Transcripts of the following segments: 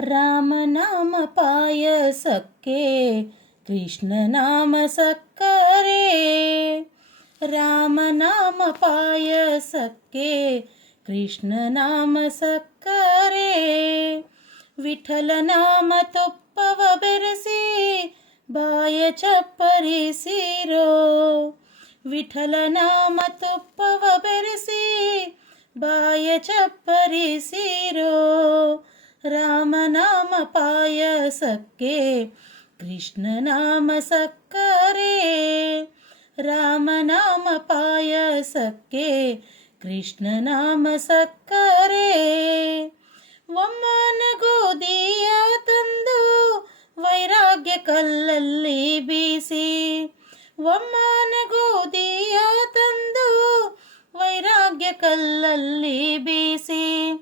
ರಾಮನಾಮ ಪಾಯಸಕ್ಕೆ ಕೃಷ್ಣನಾಮ ಸಕ್ಕರೆ. ರಾಮನಾಮ ಪಾಯಸಕ್ಕೆ ಕೃಷ್ಣನಾಮ ಸಕ್ಕರೆ. ವಿಠಲನಾಮ ತುಪ್ಪವ ಬೆರೆಸಿ ಬಾಯ ಚಪ್ಪರಿಸಿರೋ. ವಿಠಲನಾಮ ತುಪ್ಪವ ಬೆರೆಸಿ ಬಾಯ ಚಪ್ಪರಿಸಿರೋ. ರಾಮನಾಮ ಪಾಯಸಕ್ಕೆ ಕೃಷ್ಣನಾಮ ಸಕ್ಕರೆ. ರಾಮನಾಮ ಪಾಯಸಕ್ಕೆ ಕೃಷ್ಣನಾಮ ಸಕ್ಕರೆ. ಒಮ್ಮನ ಗೋಧಿಯ ತಂದು ವೈರಾಗ್ಯ ಕಲ್ಲಲ್ಲಿ ಬೀಸಿ. ಒಮ್ಮನ ಗೋಧಿಯ ತಂದು ವೈರಾಗ್ಯ ಕಲ್ಲಲ್ಲಿ ಬೀಸಿ.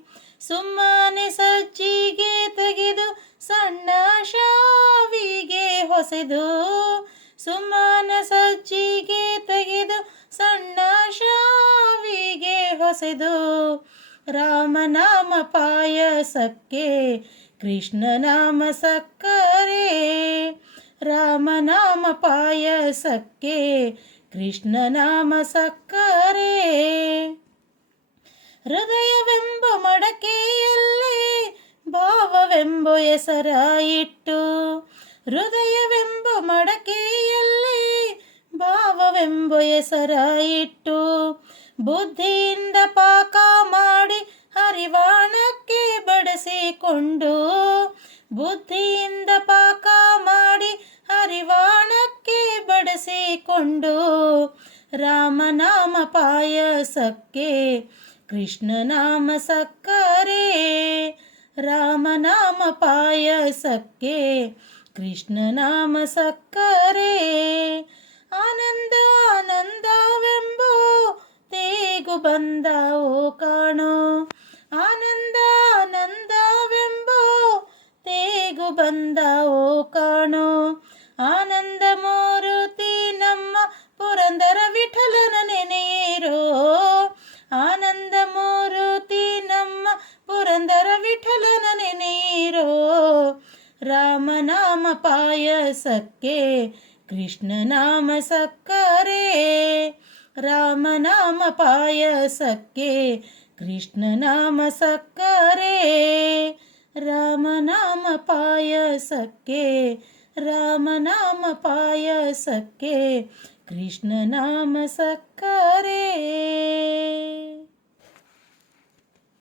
ಸುಮ್ಮನೆ ಸಜ್ಜಿಗೆ ತೆಗೆದು ಸಣ್ಣ ಶಾವಿಗೆ ಹೊಸೆದು. ಸುಮ್ಮನೆ ಸಜ್ಜಿಗೆ ತೆಗೆದು ಸಣ್ಣ ಶಾವಿಗೆ ಹೊಸೆದು. ರಾಮನಾಮ ಪಾಯಸಕ್ಕೆ ಕೃಷ್ಣನಾಮ ಸಕ್ಕರೆ. ರಾಮನಾಮ ಪಾಯಸಕ್ಕೆ ಕೃಷ್ಣನಾಮ ಸಕ್ಕರೆ. ಹೃದಯವೆಂಬ ಮಡಕೆಯಲ್ಲಿ ಭಾವವೆಂಬ ಹೆಸರ ಇಟ್ಟು. ಹೃದಯವೆಂಬ ಮಡಕೆಯಲ್ಲಿ ಭಾವವೆಂಬ ಹೆಸರ ಇಟ್ಟು. ಬುದ್ಧಿಯಿಂದ ಪಾಕ ಮಾಡಿ ಹರಿವಾಣಕ್ಕೆ ಬಡಿಸಿಕೊಂಡು. ಬುದ್ಧಿಯಿಂದ ಪಾಕ ಮಾಡಿ ಹರಿವಾಣಕ್ಕೆ ಬಡಿಸಿಕೊಂಡು. ರಾಮನಾಮ ಪಾಯಸಕ್ಕೆ ಕೃಷ್ಣನಾಮ ಸಕ್ಕರೆ. ರಾಮನಾಮ ಪಾಯಸಕ್ಕೆ ಕೃಷ್ಣನಾಮ ಸಕ್ಕರೆ. ಆನಂದ ಆನಂದವೆಂಬೋ ತೇಗು ಬಂದವೋ ಕಾಣೋ. ಆನಂದ ಆನಂದವೆಂಬೋ ತೇಗು ಬಂದವೋ ಕಾಣೋ. ಆನಂದ ಮೂರುತಿ ನಮ್ಮ ಪುರಂದರ ವಿಠಲನ ನೆನೆಯಿರೋ. ಆನಂದ ಮೂರುತಿ ನಮ್ಮ ಪುರಂದರ ವಿಠಲನ ನೆನೆಯಿರೋ. ರಾಮನಾಮ ಪಾಯಸಕ್ಕೆ ಕೃಷ್ಣನಾಮ ಸಕ್ಕರೆ. ರಾಮನಾಮ ಪಾಯಸಕ್ಕೆ ಕೃಷ್ಣನಾಮ ಸಕ್ಕರೆ. ರಾಮನಾಮ ಪಾಯಸಕ್ಕೆ ರಾಮನಾಮ ಪಾಯಸಕ್ಕೆ ಕೃಷ್ಣನಾಮ ಸಕ್ಕರೆ.